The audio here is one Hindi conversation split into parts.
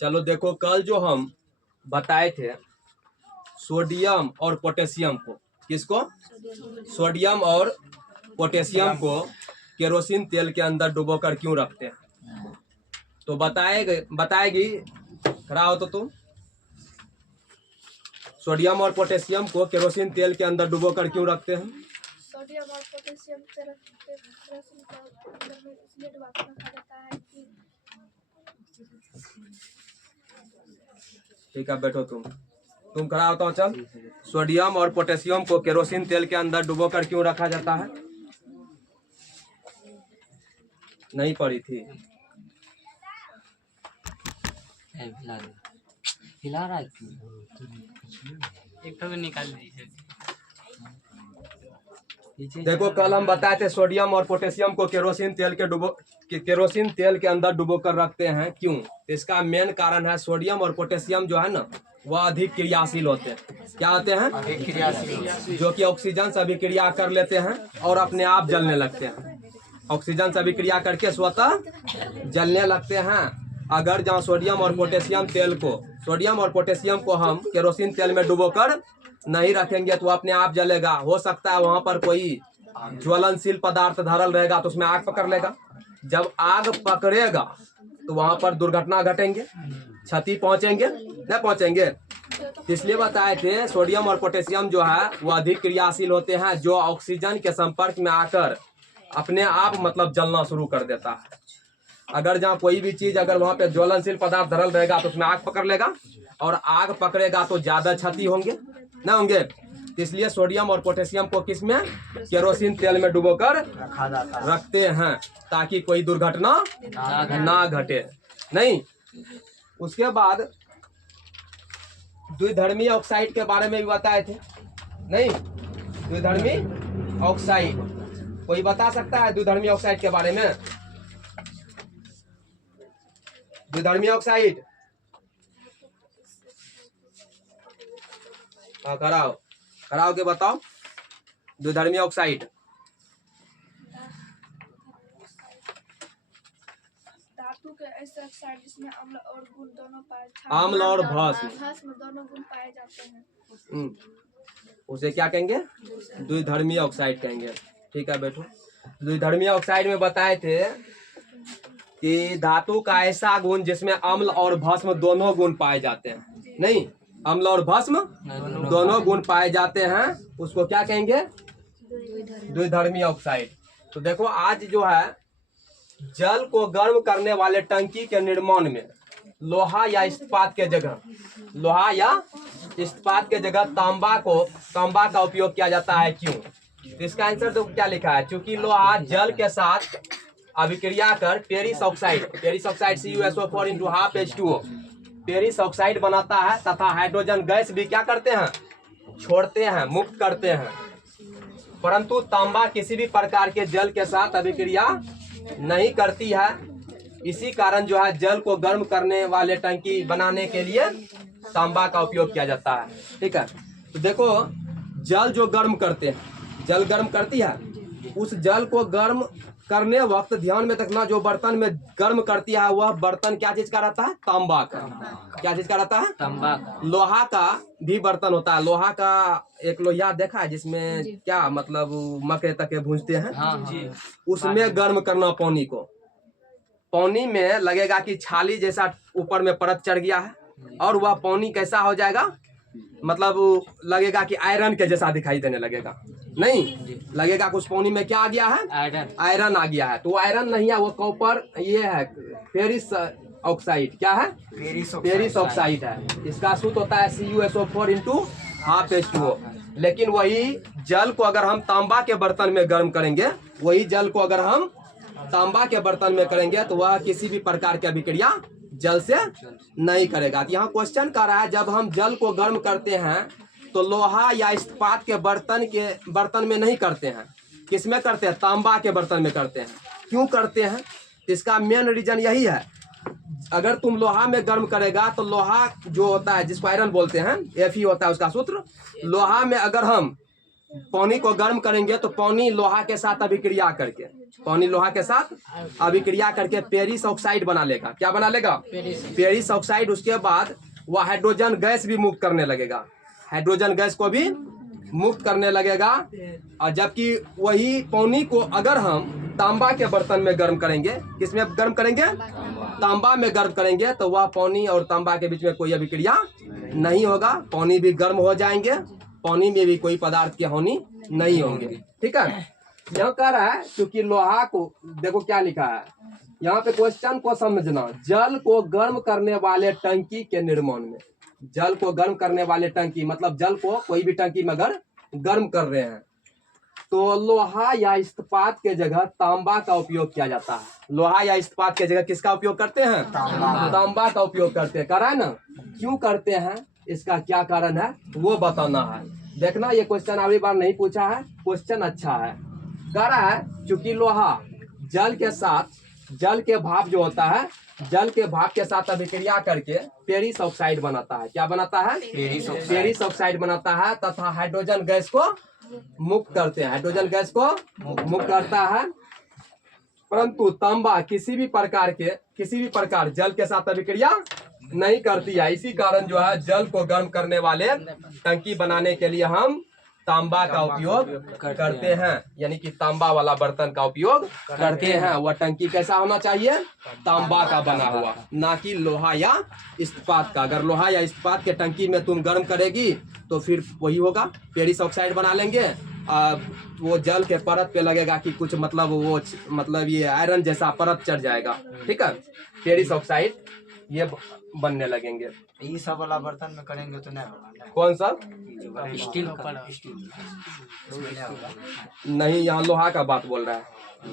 चलो देखो, कल जो हम बताए थे सोडियम और पोटेशियम को, किसको? सोडियम और पोटेशियम को केरोसिन तेल के अंदर डुबोकर क्यों रखते हैं? तो बताएगी, खड़ा हो तो तुम। सोडियम और पोटेशियम को केरोसिन तेल के अंदर डुबोकर क्यों रखते हैं? सोडियम और पोटेशियम से केरोसिन को अंदर में इसलिए डुबाकर रखा जाता है कि ठीक है, बैठो तुम खड़ा होता हो। चल, सोडियम और पोटेशियम को केरोसिन तेल के अंदर डुबोकर क्यों रखा जाता है? नहीं पड़ी थी। हिला रहा है, एक तो निकाल देखो, कल हम बताए थे सोडियम और पोटेशियम को केरोसिन तेल के अंदर डुबोकर रखते हैं क्यों? इसका मेन कारण है सोडियम और पोटेशियम जो है ना, वह अधिक क्रियाशील होते हैं। क्या होते हैं? अधिक क्रियाशील, जो कि ऑक्सीजन से अभिक्रिया कर लेते हैं और अपने आप जलने लगते हैं। ऑक्सीजन से अभिक्रिया करके स्वतः जलने लगते हैं। अगर जहाँ सोडियम और पोटेशियम को हम केरोसिन तेल में डुबोकर नहीं रखेंगे तो अपने आप जलेगा। हो सकता है वहां पर कोई ज्वलनशील पदार्थ धरल रहेगा तो उसमें आग पकड़ लेगा। जब आग पकड़ेगा तो वहां पर दुर्घटना घटेंगे, क्षति पहुंचेंगे, नहीं पहुंचेंगे। इसलिए बताए थे सोडियम और पोटेशियम जो है वो अधिक क्रियाशील होते हैं, जो ऑक्सीजन के संपर्क में आकर अपने आप मतलब जलना शुरू कर देता है। अगर जहाँ कोई भी चीज अगर वहां पे ज्वलनशील पदार्थ धरल रहेगा तो उसमें आग पकड़ लेगा, और आग पकड़ेगा तो ज्यादा क्षति होंगे, ना होंगे। इसलिए सोडियम और पोटेशियम को किसमें? केरोसिन तेल में डुबोकर रखते हैं ताकि कोई दुर्घटना ना घटे। नहीं, उसके बाद द्विधर्मी ऑक्साइड के बारे में भी बताए थे। नहीं, द्विधर्मी ऑक्साइड कोई बता सकता है? द्विधर्मी ऑक्साइड के बारे में, द्विधर्मी ऑक्साइड, हाँ खड़ा के बताओ। द्विधर्मी ऑक्साइड धातु के ऐसे ऑक्साइड जिसमें अम्ल और गुण दोनों अम्ल और भस्म दोनों गुण पाए जाते हैं, उसे क्या कहेंगे? द्विधर्मी ऑक्साइड कहेंगे। ठीक है, बैठो। द्विधर्मी ऑक्साइड में बताए थे कि धातु का ऐसा गुण जिसमें अम्ल और भस्म दोनों गुण पाए जाते हैं। नहीं, अम्ल और भस्म दोनों गुण पाए जाते हैं, उसको क्या कहेंगे? द्विधर्मी ऑक्साइड। तो देखो, आज जो है जल को गर्म करने वाले टंकी के निर्माण में लोहा या इस्पात के जगह तांबा का उपयोग किया जाता है। क्यों? इसका आंसर तो क्या लिखा है? क्योंकि लोहा जल के साथ अभिक्रिया कर Paris oxide CuSO4 × ½ H2O Paris oxide बनाता है तथा हाइड्रोजन गैस भी क्या करते हैं? छोड़ते हैं, मुक्त करते हैं। परंतु तांबा किसी भी प्रकार के जल के साथ अभिक्रिया नहीं करती है। इसी कारण जो है जल को गर्म करने वाले टंकी बनाने के लिए तांबा का उपयोग किया जाता है। ठीक है, तो देखो, जल जो गर्म करते हैं, जल गर्म करती है, उस जल को गर्म करने वक्त ध्यान में रखना, जो बर्तन में गर्म करती है वह बर्तन क्या चीज का रहता है? तांबा का। क्या चीज का रहता है? तांबा। लोहा का भी बर्तन होता है। लोहा का एक लोहिया देखा है जिसमें क्या मतलब मकई तक भूंजते हैं। हाँ जी। उसमें गर्म करना पानी को, पानी में लगेगा कि छाली जैसा ऊपर में परत चढ़ गया है और वह पानी कैसा हो जाएगा? मतलब लगेगा कि आयरन के जैसा दिखाई देने लगेगा। नहीं, लगेगा कि उस पानी में क्या आ गया है? आयरन आ गया है। तो आयरन नहीं है, वो कॉपर, ये है फेरिस ऑक्साइड। क्या है? फेरिस ऑक्साइड है। इसका सूत्र होता है CuSO4 × ½ H2O। लेकिन वही जल को अगर हम तांबा के बर्तन में गर्म करेंगे, वही जल को अगर हम तांबा के बर्तन में करेंगे तो वह किसी भी प्रकार की अभिक्रिया जल से नहीं करेगा। यहाँ क्वेश्चन कर रहा है, जब हम जल को गर्म करते हैं तो लोहा या इस्पात के बर्तन में नहीं करते हैं, किसमें करते हैं? तांबा के बर्तन में करते हैं। क्यों करते हैं? इसका मेन रीजन यही है, अगर तुम लोहा में गर्म करेगा तो लोहा जो होता है जिसको आयरन बोलते हैं, Fe होता है उसका सूत्र। लोहा में अगर हम पानी को गर्म करेंगे तो पानी लोहा के साथ अभिक्रिया करके, पानी लोहा के साथ अभिक्रिया करके पेरिस ऑक्साइड बना लेगा। क्या बना लेगा? Paris oxide. उसके बाद वह हाइड्रोजन गैस भी मुक्त करने लगेगा, हाइड्रोजन गैस को भी मुक्त करने लगेगा। और जबकि वही पानी को अगर हम तांबा के बर्तन में गर्म करेंगे, किसमें गर्म करेंगे? तांबा में गर्म करेंगे, तो वह पानी और तांबा के बीच में कोई अभिक्रिया नहीं होगा, पानी भी गर्म हो जाएंगे, पानी में भी कोई पदार्थ की हानि नहीं होंगे। ठीक है, यहाँ कह रहा है क्योंकि लोहा को, देखो क्या लिखा है यहाँ पे, क्वेश्चन को समझना। जल को गर्म करने वाले टंकी के निर्माण में, जल को गर्म करने वाले टंकी मतलब जल को कोई भी टंकी में अगर गर्म कर रहे हैं तो लोहा या इस्पात के जगह तांबा का उपयोग किया जाता है। लोहा या इस्पात के जगह किसका उपयोग करते हैं? तांबा का उपयोग करते हैं। करा है ना? क्यों करते हैं, इसका क्या कारण है वो बताना है। देखना ये क्वेश्चन अगली बार नहीं पूछा है, क्वेश्चन अच्छा है। कह रहा है चूंकि लोहा जल के साथ, जल के भाप जो होता है, जल के भाप के साथ अभिक्रिया करके पेरिस ऑक्साइड बनाता है। क्या बनाता है? पेरिस ऑक्साइड बनाता है तथा हाइड्रोजन गैस को मुक्त करते हैं, हाइड्रोजन गैस को मुक्त करता है। परंतु तांबा किसी भी प्रकार जल के साथ अभिक्रिया नहीं करती है। इसी कारण जो है जल को गर्म करने वाले टंकी बनाने के लिए हम तांबा का उपयोग करते हैं, यानी कि तांबा वाला बर्तन का उपयोग करते हैं। वह टंकी कैसा होना चाहिए? तांबा का बना हुआ, ना कि लोहा या इस्पात का। अगर लोहा या इस्पात के टंकी में तुम गर्म करेगी तो फिर वही होगा, पेरिस ऑक्साइड बना लेंगे। वो जल के परत पे लगेगा कि कुछ मतलब ये आयरन जैसा परत चढ़ जाएगा। ठीक है, पेरिस ऑक्साइड ये बनने लगेंगे। ये सब वाला बर्तन में करेंगे तो नहीं होगा। कौन सा? स्टील का नहीं, यहाँ लोहा का बात बोल रहा है।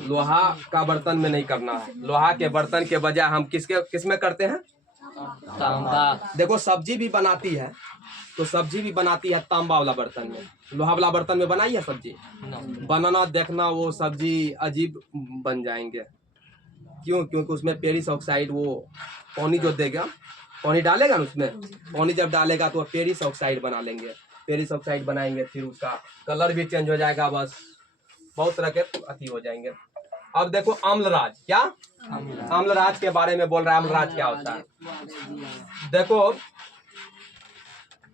लोहा का बर्तन में नहीं करना है। लोहा के बर्तन के बजाय हम किस में करते हैं? तांबा। देखो सब्जी भी बनाती है तो सब्जी भी बनाती है तांबा वाला बर्तन में। लोहा वाला बर्तन में बनाई है सब्जी? बनाना देखना वो सब्जी अजीब बन जाएंगे। क्यों? क्योंकि उसमें पेरिस ऑक्साइड, वो पानी जो देगा, पानी डालेगा ना उसमें, पानी जब डालेगा तो पेरिस ऑक्साइड बना लेंगे। पेरिस ऑक्साइड बनाएंगे फिर उसका कलर भी चेंज हो जाएगा, बस बहुत तरह के अति हो जाएंगे। अब देखो अम्लराज, क्या अम्लराज के बारे में बोल रहा है। अम्लराज क्या होता है? देखो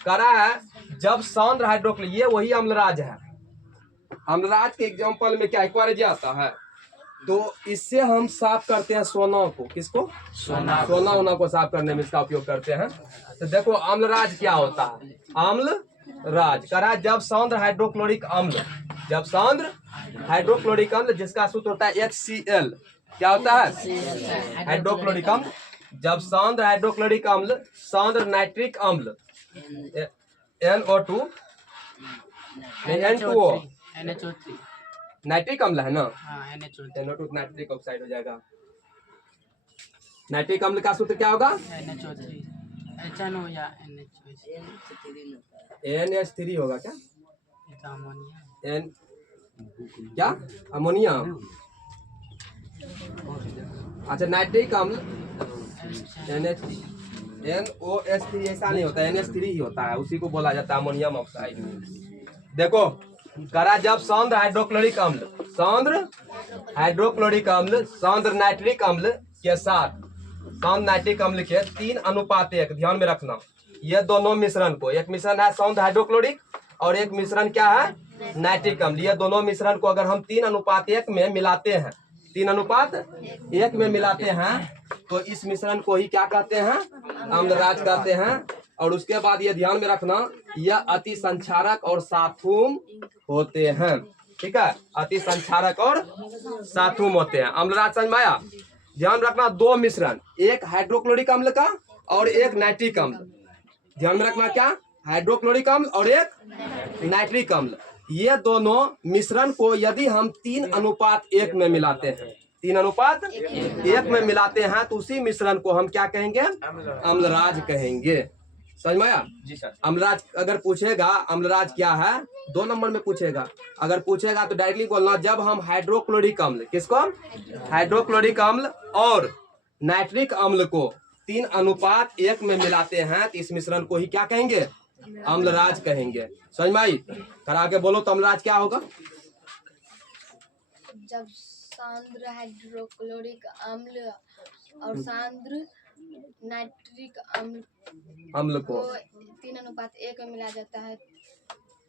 करा है जब सांद्र हाइड्रोक्लोरिक, ये वही अम्लराज है। अम्लराज के एग्जांपल में क्या एक्वारेजिया आता है, तो इससे हम साफ करते हैं सोना को। किसको? सोना को साफ करने में इसका उपयोग करते हैं। तो देखो अम्लराज क्या होता है? अम्लराज करा जब सांद्र हाइड्रोक्लोरिक अम्ल, जब सांद्र हाइड्रोक्लोरिक अम्ल जिसका सूत्र होता है HCl, क्या होता है? हाइड्रोक्लोरिक अम्ल। जब सांद्र हाइड्रोक्लोरिक अम्ल, सांद्र नाइट्रिक अम्ल NO2 N2O NH3 नाइट्रिक अम्ल है ना, NH3 NO2 नाइट्रिक ऑक्साइड हो जाएगा। नाइट्रिक अम्ल का सूत्र क्या होगा? NH3 HNO या NH3 होगा क्या? अमोनिया। N क्या? अमोनिया। अच्छा नाइट्रिक अम्ल NOH3 ऐसा नहीं होता, NH3 ही होता है, उसी को बोला जाता है अमोनियम ऑक्साइड। देखो करा जब सांद्र हाइड्रोक्लोरिक अम्ल, सांद्र हाइड्रोक्लोरिक अम्ल सांद्र नाइट्रिक अम्ल के साथ, सांद्र नाइट्रिक अम्ल के 3:1, ध्यान में रखना। ये दोनों मिश्रण को, एक मिश्रण है सांद्र हाइड्रोक्लोरिक और एक मिश्रण क्या है? नाइट्रिक अम्ल। ये दोनों मिश्रण को अगर हम 3:1 में मिलाते हैं, 3:1 में मिलाते हैं तो इस मिश्रण को ही क्या कहते हैं? अम्लराज कहते हैं। और उसके बाद ये ध्यान में रखना, यह अति संक्षारक और साथुम होते हैं। ठीक है, अति संक्षारक और साथुम होते हैं। अम्लराज समझ में आया? ध्यान रखना, दो मिश्रण, एक हाइड्रोक्लोरिक अम्ल का और एक नाइट्रिक अम्ल। ध्यान में रखना, क्या? हाइड्रोक्लोरिक अम्ल और एक नाइट्रिक अम्ल। ये दोनों मिश्रण को यदि हम 3:1 में मिलाते हैं, 3:1 में मिलाते हैं तो उसी मिश्रण को हम क्या कहेंगे? अम्लराज कहेंगे। समझ में आया? जी सर। अम्लराज अगर पूछेगा अम्लराज क्या है, 2 नंबर में पूछेगा। अगर पूछेगा तो डायरेक्टली बोलना, जब हम हाइड्रोक्लोरिक अम्ल, किसको? हाइड्रोक्लोरिक अम्ल और नाइट्रिक अम्ल को 3:1 में मिलाते हैं तो इस मिश्रण को ही क्या कहेंगे? अम्लराज कहेंगे। समझ में आई? करा के बोलो तो अम्लराज क्या होगा? जब सांद्र हाइड्रोक्लोरिक अम्ल और सांद्र नाइट्रिक अम्ल को को 3:1 में मिलाया जाता है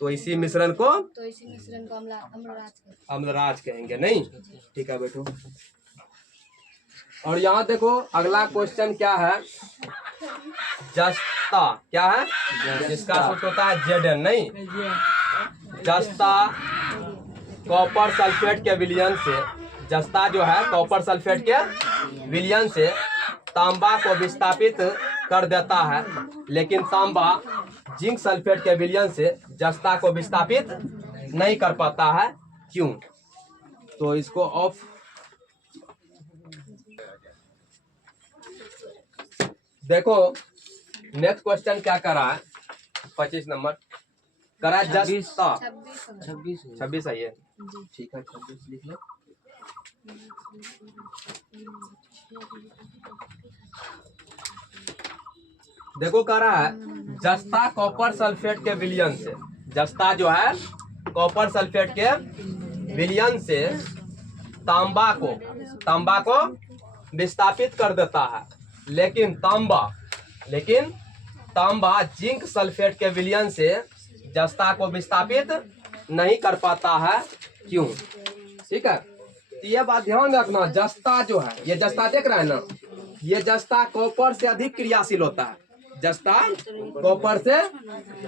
तो इसी मिश्रण को तो इसी मिश्रण को अम्लराज कहते हैं। अम्लराज कहेंगे। नहीं, ठीक है बैठो। और यहाँ देखो अगला क्वेश्चन क्या है, जस्ता क्या है, जिसका सूत्र होता है Zn। नहीं, जस्ता कॉपर सल्फेट के विलयन से, जस्ता जो है कॉपर सल्फेट के विलयन से तांबा को विस्थापित कर देता है, लेकिन तांबा जिंक सल्फेट के विलयन से जस्ता को विस्थापित नहीं कर पाता है, क्यों? तो इसको ऑफ देखो। नेक्स्ट क्वेश्चन क्या करा है, 25 नंबर करा जस्ता 26 26 है ये, ठीक है 26 लिख लो। देखो कह रहा है जस्ता कॉपर सल्फेट के विलयन से, जस्ता जो है कॉपर सल्फेट के विलयन से तांबा को विस्थापित कर देता है, लेकिन तांबा जिंक सल्फेट के विलयन से जस्ता को विस्थापित नहीं कर पाता है, क्यों? ठीक है, तो ये बात ध्यान रखना। जस्ता जो है, ये जस्ता देख रहा है ना, ये जस्ता कॉपर से अधिक क्रियाशील होता है, जस्ता कॉपर से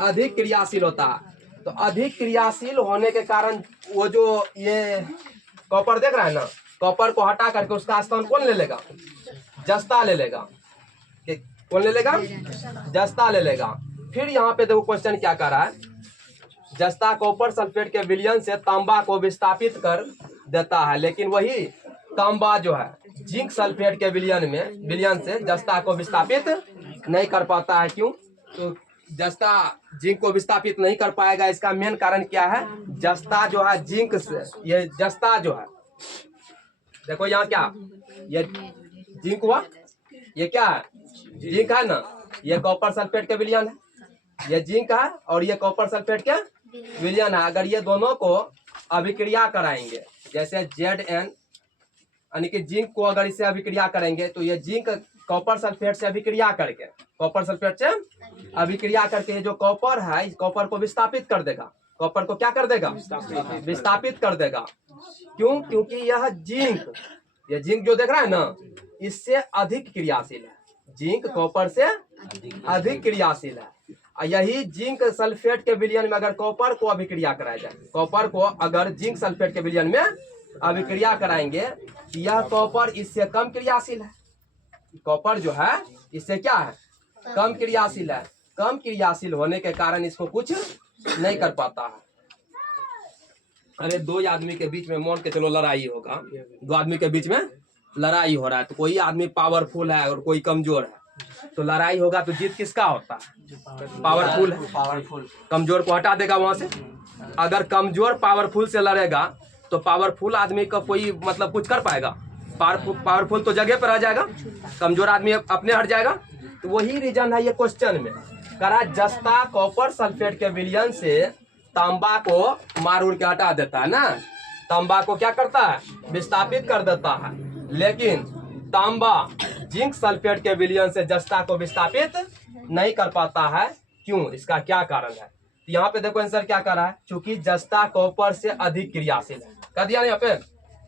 अधिक क्रियाशील होता है। तो अधिक क्रियाशील होने के कारण वो जो ये कॉपर देख रहा है ना, कॉपर को हटा करके उसका स्थान कौन ले लेगा? जस्ता ले लेगा। कौन ले लेगा? जस्ता ले लेगा। फिर यहाँ पे देखो क्वेश्चन क्या कर रहा है, जस्ता कॉपर सल्फेट के विलयन से तांबा को विस्थापित कर देता है, लेकिन वही तांबा जो है जिंक सल्फेट के विलयन से जस्ता को विस्थापित नहीं कर पाता है, क्यों? तो जस्ता जिंक को विस्थापित नहीं कर पाएगा, इसका मेन कारण क्या है? जस्ता जो है जिंक से, ये जस्ता जो है देखो यहाँ क्या, ये जिंक हुआ, ये क्या है? जिंक है ना, ये कॉपर सल्फेट के विलयन है, ये जिंक है और ये कॉपर सल्फेट के विलयन है। अगर ये दोनों को अभिक्रिया कराएंगे, जैसे Zn यानी कि जिंक को अगर इससे अभिक्रिया करेंगे तो ये जिंक कॉपर सल्फेट से अभिक्रिया करके, कॉपर सल्फेट से अभिक्रिया करके जो कॉपर है, इस कॉपर को विस्थापित कर देगा। कॉपर को क्या कर देगा? विस्थापित कर देगा। क्यों? क्योंकि यह जिंक, ये जिंक जो देख रहा है ना, इससे अधिक क्रियाशील है, जिंक कॉपर से अधिक क्रियाशील है। यही जिंक सल्फेट के विलयन में अगर कॉपर को अभिक्रिया कराया जाए, कॉपर को अगर जिंक सल्फेट के विलयन में अभिक्रिया कराएंगे, यह कॉपर इससे कम क्रियाशील है। कॉपर जो है इससे क्या है? कम क्रियाशील है। कम क्रियाशील होने के कारण इसको कुछ नहीं कर पाता है। अरे दो आदमी के बीच में मान के चलो लड़ाई होगा, दो आदमी के बीच में लड़ाई हो रहा है, तो कोई आदमी पावरफुल है और कोई कमजोर है, तो लड़ाई होगा तो जीत किसका होता है? पावरफुल है। पावरफुल कमजोर को हटा देगा वहां से। अगर कमजोर पावरफुल से लड़ेगा तो पावरफुल आदमी का कोई मतलब कुछ कर पाएगा? पावरफुल तो जगह पर रह जाएगा, कमजोर आदमी अपने हट जाएगा। तो वही रीजन है ये क्वेश्चन में करा, जस्ता कॉपर सल्फेट के विलयन से तांबा को मार उड़ के हटा देता है ना, तांबा को क्या करता है? विस्थापित कर देता है, लेकिन तांबा जिंक सल्फेट के विलयन से जस्ता को विस्थापित नहीं कर पाता है, क्यों? इसका क्या कारण है? तो यहाँ पे देखो आंसर क्या कर रहा है, चूंकि जस्ता कॉपर से अधिक क्रियाशील है। कर दिया ना यहाँ पे,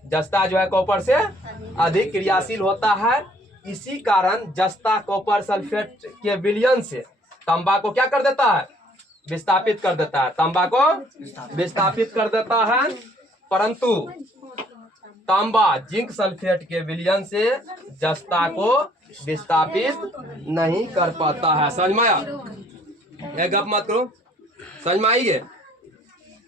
जस्ता जो है कॉपर से अधिक क्रियाशील होता है, इसी कारण जस्ता कॉपर सल्फेट के विलयन से तांबा को क्या कर देता है? विस्थापित कर देता है, तांबा को विस्थापित कर देता है। परंतु तांबा जिंक सल्फेट के विलयन से जस्ता को विस्थापित नहीं कर पाता है। समझ में आया? ये गप मत करो, समझ में आई है?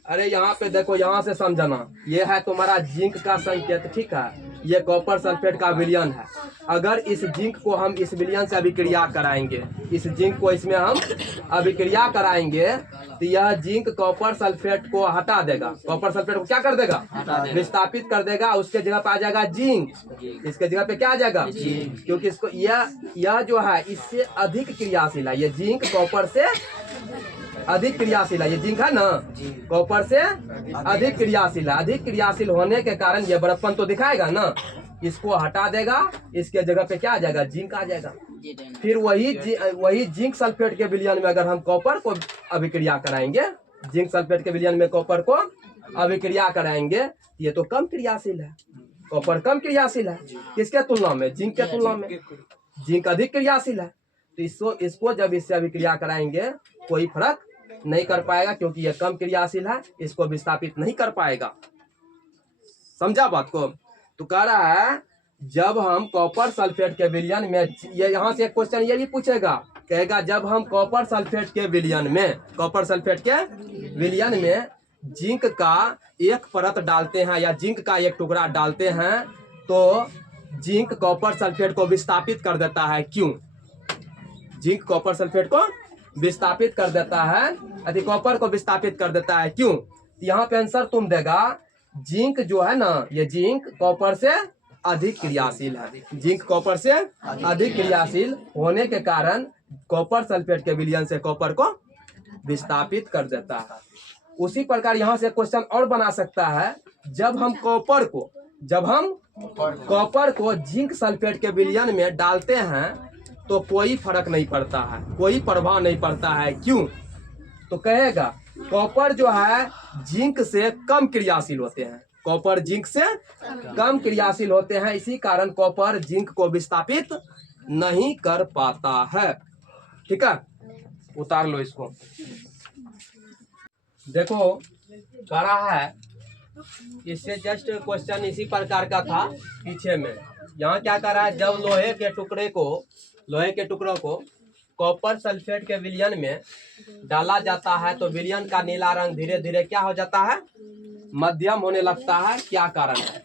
अरे यहाँ पे देखो, यहाँ से समझना, ये है तुम्हारा जिंक का संकेत, ठीक है, ये कॉपर सल्फेट का विलयन है। अगर इस जिंक को हम इस विलयन से अभिक्रिया कराएंगे, इस जिंक को इसमें हम अभिक्रिया कराएंगे, तो यह जिंक कॉपर सल्फेट को हटा देगा, कॉपर सल्फेट को क्या कर देगा, विस्थापित कर देगा, उसके जगह पे आ जाएगा जिंक, इसके जगह पे क्या आ जाएगा, क्योंकि इसको यह जो है इससे अधिक क्रियाशील है, ये जिंक कॉपर से अधिक क्रियाशील है, ये जिंक है ना कॉपर से अधिक क्रियाशील है, अधिक क्रियाशील होने के कारण ये बड़प्पन तो दिखाएगा ना, इसको हटा देगा, इसके जगह पे क्या आ जाएगा, जिंक आ जाएगा। फिर वही जिंक सल्फेट के विलयन में अगर हम कॉपर को अभिक्रिया कराएंगे, जिंक सल्फेट के विलयन में कॉपर को अभिक्रिया कराएंगे, ये तो कम क्रियाशील है, कॉपर कम क्रियाशील है, किसके तुलना में, जिंक के तुलना में, जिंक अधिक क्रियाशील है। तो इसको जब इससे अभिक्रिया कराएंगे कोई फर्क नहीं कर पाएगा, क्योंकि ये कम क्रियाशील है, इसको विस्थापित नहीं कर पाएगा। समझा बात को। तो कह रहा है जब हम कॉपर सल्फेट के विलयन में, ये यहाँ से एक क्वेश्चन ये भी पूछेगा, कहेगा जब हम कॉपर सल्फेट के विलयन में, कॉपर सल्फेट के विलयन में जिंक का एक परत डालते हैं या जिंक का एक टुकड़ा डालते हैं, तो जिंक कॉपर सल्फेट को विस्थापित कर देता है, क्यों, जिंक कॉपर सल्फेट को विस्थापित कर देता है, अति कॉपर को विस्थापित कर देता है, क्यों। यहाँ पे आंसर तुम देगा, जिंक जो है ना, ये जिंक कॉपर से अधिक क्रियाशील है, जिंक कॉपर से अधिक क्रियाशील होने के कारण कॉपर सल्फेट के विलयन से कॉपर को विस्थापित कर देता है। उसी प्रकार यहाँ से क्वेश्चन और बना सकता है, जब हम कॉपर को जिंक सल्फेट के विलयन में डालते हैं तो कोई फर्क नहीं पड़ता है, कोई प्रभाव नहीं पड़ता है, क्यों। तो कहेगा कॉपर जो है जिंक से कम क्रियाशील होते हैं, कॉपर जिंक से कम क्रियाशील होते हैं, इसी कारण कॉपर जिंक को विस्थापित नहीं कर पाता है। ठीक है, उतार लो इसको। देखो कह रहा है, इससे जस्ट क्वेश्चन इसी प्रकार का था पीछे में। यहाँ क्या कर रहा है, जब लोहे के टुकड़ों को कॉपर सल्फेट के विलयन में डाला जाता है तो विलयन का नीला रंग धीरे धीरे क्या हो जाता है, मध्यम होने लगता है, क्या कारण है।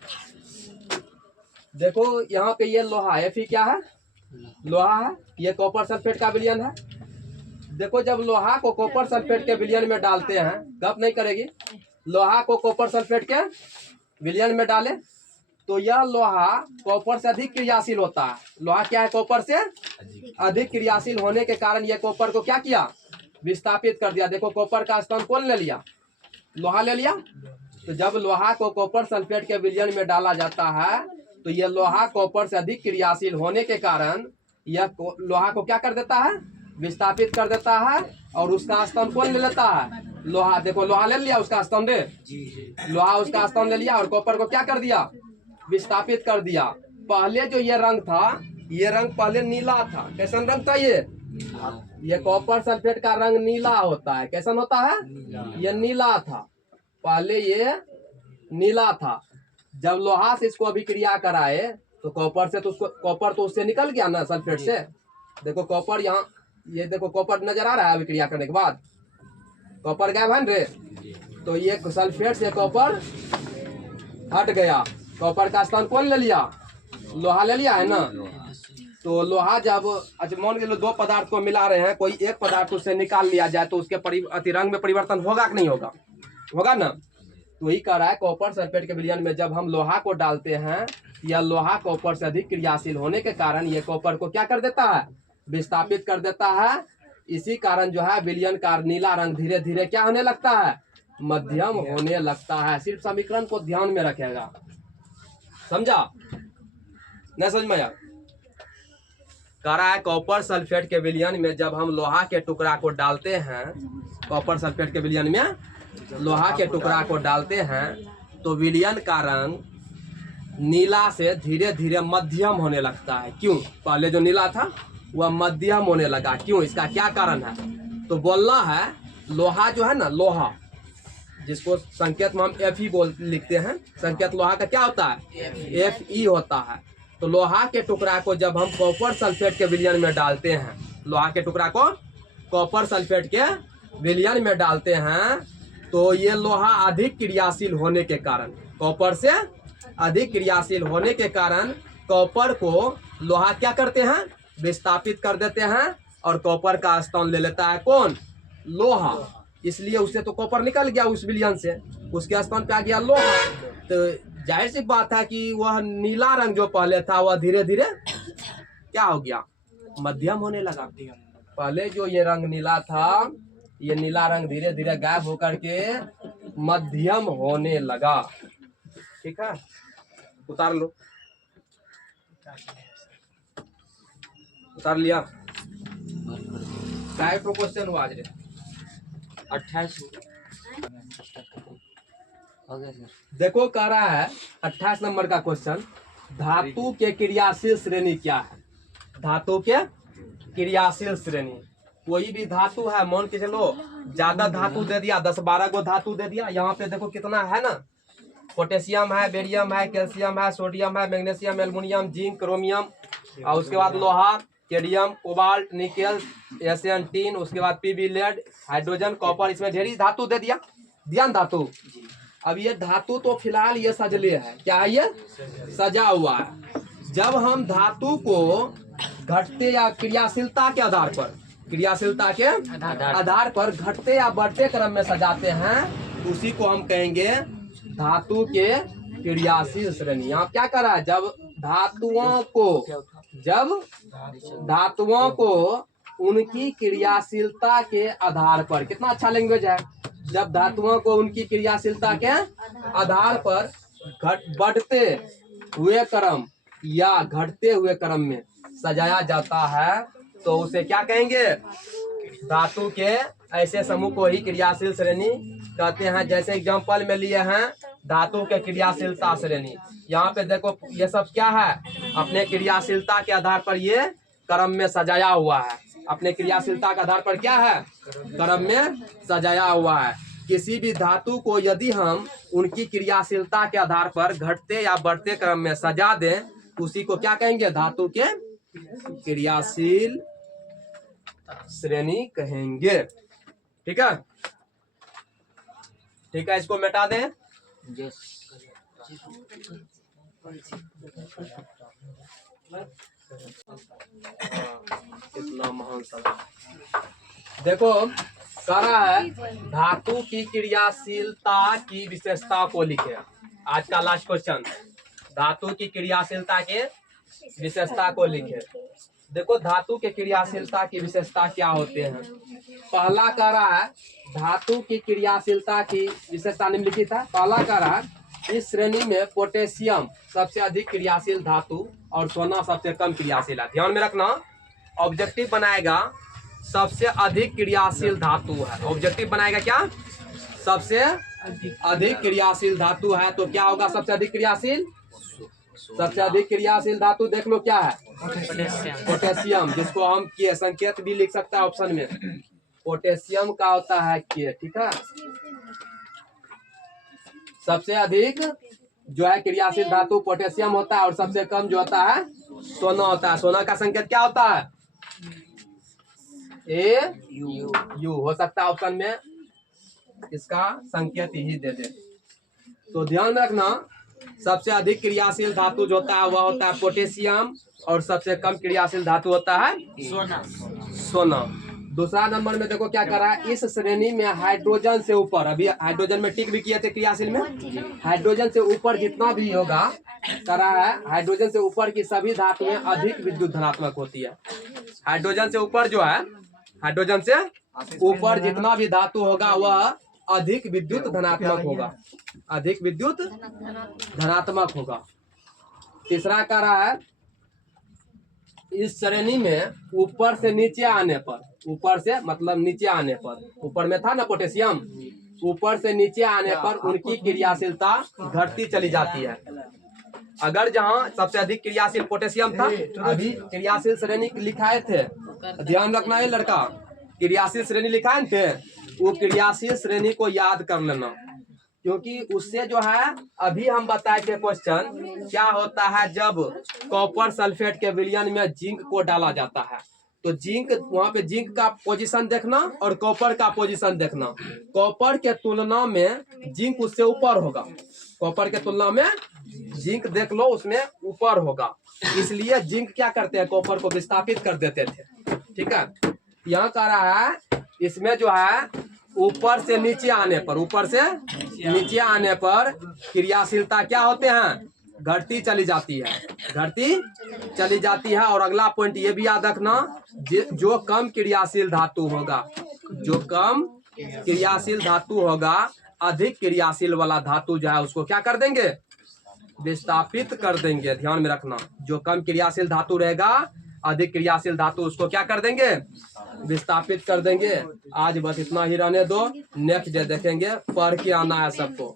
देखो यहाँ पे ये लोहा है, क्या है, लोहा है, ये कॉपर सल्फेट का विलयन है। देखो जब लोहा को कॉपर सल्फेट के विलयन में डालते हैं, गप नहीं करेगी, लोहा को कॉपर सल्फेट के विलयन में डाले तो यह लोहा कॉपर से अधिक क्रियाशील होता है। लोहा क्या है, कॉपर से अधिक क्रियाशील होने के कारण यह कॉपर को क्या किया, विस्थापित कर दिया। देखो कॉपर का स्थान कौन ले लिया, लोहा ले लिया। तो जब लोहा को कॉपर सल्फेट के विलयन में डाला जाता है तो यह लोहा कॉपर से अधिक क्रियाशील होने के कारण यह लोहा को क्या कर देता है, विस्थापित कर देता है, और उसका स्थान कौन ले लेता है, लोहा। देखो लोहा ले लिया, उसका स्थान दे, लोहा उसका स्थान ले लिया और कॉपर को क्या कर दिया, विस्थापित कर दिया। पहले जो ये रंग था, ये रंग पहले नीला था, कैसा रंग था, ये कॉपर सल्फेट का रंग नीला होता है, कैसा होता है, ये नीला था, पहले ये नीला था। जब लोहा से इसको अभिक्रिया कराए तो कॉपर से, तो उसको कॉपर तो उससे निकल गया ना सल्फेट से। देखो कॉपर यहाँ, ये देखो कॉपर नजर आ रहा है, अभिक्रिया करने के बाद कॉपर गायब है रे, तो ये सल्फेट से कॉपर हट गया, कॉपर का स्थान कौन ले लिया, लोहा ले लिया है ना। तो लोहा जब, अच्छा मान के लो दो पदार्थ को मिला रहे हैं, कोई एक पदार्थ उससे निकाल लिया जाए तो उसके रंग में परिवर्तन होगा कि नहीं होगा, होगा ना। तो वही कह रहा है, कॉपर सल्फेट के विलयन में जब हम लोहा को डालते हैं, यह लोहा कॉपर से अधिक क्रियाशील होने के कारण ये कॉपर को क्या कर देता है, विस्थापित कर देता है। इसी कारण जो है विलयन का नीला रंग धीरे धीरे क्या होने लगता है, मध्यम होने लगता है। सिर्फ समीकरण को ध्यान में रखेगा, समझा, नहीं समझ में आया। कह रहा है कॉपर सल्फेट के विलयन में जब हम लोहा के टुकड़ा को डालते हैं, कॉपर सल्फेट के विलयन में लोहा के टुकड़ा को डालते हैं तो विलयन का रंग नीला से धीरे धीरे मध्यम होने लगता है, क्यों, पहले जो नीला था वह मध्यम होने लगा, क्यों, इसका क्या कारण है। तो बोलना है लोहा जो है ना, लोहा जिसको संकेत में हम Fe लिखते हैं, संकेत लोहा का क्या होता है, Fe होता है। तो लोहा के टुकड़ा को जब हम कॉपर सल्फेट के विलयन में डालते हैं, लोहा के टुकड़ा को कॉपर सल्फेट के विलयन में डालते हैं तो ये लोहा अधिक क्रियाशील होने के कारण, कॉपर से अधिक क्रियाशील होने के कारण कॉपर को लोहा क्या करते हैं, विस्थापित कर देते हैं, और कॉपर का स्थान ले लेता है कौन, लोहा। इसलिए उससे तो कॉपर निकल गया उस विलयन से, उसके स्थान पे आ गया लोहा। तो जाहिर सी बात है कि वह नीला रंग जो पहले था वह धीरे धीरे क्या हो गया, मध्यम होने लगा। पहले जो ये रंग नीला था, ये नीला रंग धीरे धीरे गायब होकर के मध्यम होने लगा। ठीक है, उतार लो, उतार लिया। क्या क्वेश्चन हुआ आज रे? 28 हो गया सर। देखो कह रहा है 28 नंबर का क्वेश्चन, धातु के क्रियाशील श्रेणी क्या है? धातु के क्रियाशील श्रेणी, कोई भी धातु है, मान के चलो ज्यादा धातु दे दिया, 10-12 गो धातु दे दिया। यहाँ पे देखो कितना है ना, पोटेशियम है, बेरियम है, कैल्शियम है, सोडियम है, मैग्नीशियम, एल्युमिनियम, जिंक, क्रोमियम, और उसके बाद लोहा, कैडियम, कोबाल्ट, निकेल, एशियन, टीन, उसके बाद पीबी, लेड, हाइड्रोजन, कॉपर, इसमें ढेरी धातु दे दिया, दिया धातु। अब ये धातु तो फिलहाल ये सजले है, क्या है ये? सजा हुआ है। जब हम धातु को घटते या क्रियाशीलता के आधार पर, क्रियाशीलता के आधार पर घटते या बढ़ते क्रम में सजाते हैं, उसी को हम कहेंगे धातु के क्रियाशील श्रेणी। यहाँ क्या कर रहा है, जब धातुओं को उनकी क्रियाशीलता के आधार पर, कितना अच्छा लैंग्वेज है, जब धातुओं को उनकी क्रियाशीलता के आधार पर बढ़ते हुए क्रम या घटते हुए क्रम में सजाया जाता है, तो उसे क्या कहेंगे? धातु के ऐसे समूह को ही क्रियाशील श्रेणी कहते हैं। जैसे एग्जांपल में लिए हैं धातु के क्रियाशीलता श्रेणी। यहाँ पे देखो ये सब क्या है, अपने क्रियाशीलता के आधार पर ये क्रम में सजाया हुआ है। अपने क्रियाशीलता के आधार पर क्या है, क्रम में सजाया हुआ है। किसी भी धातु को यदि हम उनकी क्रियाशीलता के आधार पर घटते या बढ़ते क्रम में सजा दें, उसी को क्या कहेंगे? धातु के क्रियाशील श्रेणी कहेंगे। ठीक है, ठीक है, इसको मिटा दें। कितना महान सब। देखो कह रहा है धातु की क्रियाशीलता की विशेषता को लिखे। आज का लास्ट क्वेश्चन, धातु की क्रियाशीलता के विशेषता को लिखे। देखो धातु के क्रियाशीलता की विशेषता क्या होते हैं। पहला कह रहा है धातु की क्रियाशीलता की विशेषता निम्नलिखित है। पहला कह रहा है इस श्रेणी में पोटेशियम सबसे अधिक क्रियाशील धातु और सोना सबसे कम क्रियाशील है। ध्यान में रखना, ऑब्जेक्टिव बनाएगा सबसे अधिक क्रियाशील धातु है। ऑब्जेक्टिव बनाएगा क्या? सबसे अधिक क्रियाशील धातु है, तो क्या होगा सबसे अधिक क्रियाशील? सबसे अधिक क्रियाशील धातु देख लो क्या है, पोटेशियम, जिसको हम के संकेत भी लिख सकता है ऑप्शन में। पोटेशियम का होता है के। ठीक है, सबसे अधिक जो है क्रियाशील धातु पोटेशियम होता है और सबसे कम जो होता है सोना होता है। सोना का संकेत क्या होता है? यू हो सकता है ऑप्शन में, इसका संकेत ही दे दे। तो ध्यान में रखना सबसे अधिक क्रियाशील धातु जो होता है वह होता है पोटेशियम और सबसे कम क्रियाशील धातु होता है सोना। दूसरा नंबर में देखो क्या कर रहा है, इस श्रेणी में हाइड्रोजन से ऊपर, अभी हाइड्रोजन में टिक भी किए थे क्रियाशील में, हाइड्रोजन से ऊपर जितना भी होगा कर रहा है, हाइड्रोजन से ऊपर की सभी धातुएं अधिक विद्युत धनात्मक होती है। हाइड्रोजन से ऊपर जो है, हाइड्रोजन से ऊपर जितना भी धातु होगा वह अधिक विद्युत धनात्मक होगा, अधिक विद्युत धनात्मक होगा। तीसरा कह रहा है इस श्रेणी में ऊपर से नीचे आने पर, ऊपर से मतलब नीचे आने पर, ऊपर में था ना पोटेशियम, ऊपर से नीचे आने पर उनकी क्रियाशीलता घटती चली जाती है। अगर जहां सबसे अधिक क्रियाशील पोटेशियम था, अभी क्रियाशील श्रेणी लिखाए थे, ध्यान रखना है लड़का, क्रियाशील श्रेणी लिखाए थे, वो क्रियाशील श्रेणी को याद कर लेना, क्योंकि उससे जो है अभी हम बताए थे क्वेश्चन क्या होता है जब कॉपर सल्फेट के विलयन में जिंक को डाला जाता है, तो जिंक वहां पे जिंक का पोजीशन देखना और कॉपर का पोजीशन देखना। कॉपर के तुलना में जिंक उससे ऊपर होगा, कॉपर के तुलना में जिंक देख लो उसमें ऊपर होगा, इसलिए जिंक क्या करते हैं, कॉपर को विस्थापित कर देते थे। ठीक है, यहाँ कह रहा है इसमें जो है ऊपर से नीचे आने पर, ऊपर से नीचे आने पर क्रियाशीलता क्या होते हैं? घटती चली जाती है, घटती चली जाती है। और अगला पॉइंट ये भी याद रखना, जो कम क्रियाशील धातु होगा, जो कम क्रियाशील धातु होगा, अधिक क्रियाशील वाला धातु जो है उसको क्या कर देंगे? विस्थापित कर देंगे। ध्यान में रखना, जो कम क्रियाशील धातु रहेगा, अधिक क्रियाशील धातु उसको क्या कर देंगे? विस्थापित कर देंगे। आज बस इतना ही रहने दो, नेक्स्ट डे देखेंगे, पढ़ के आना है सबको।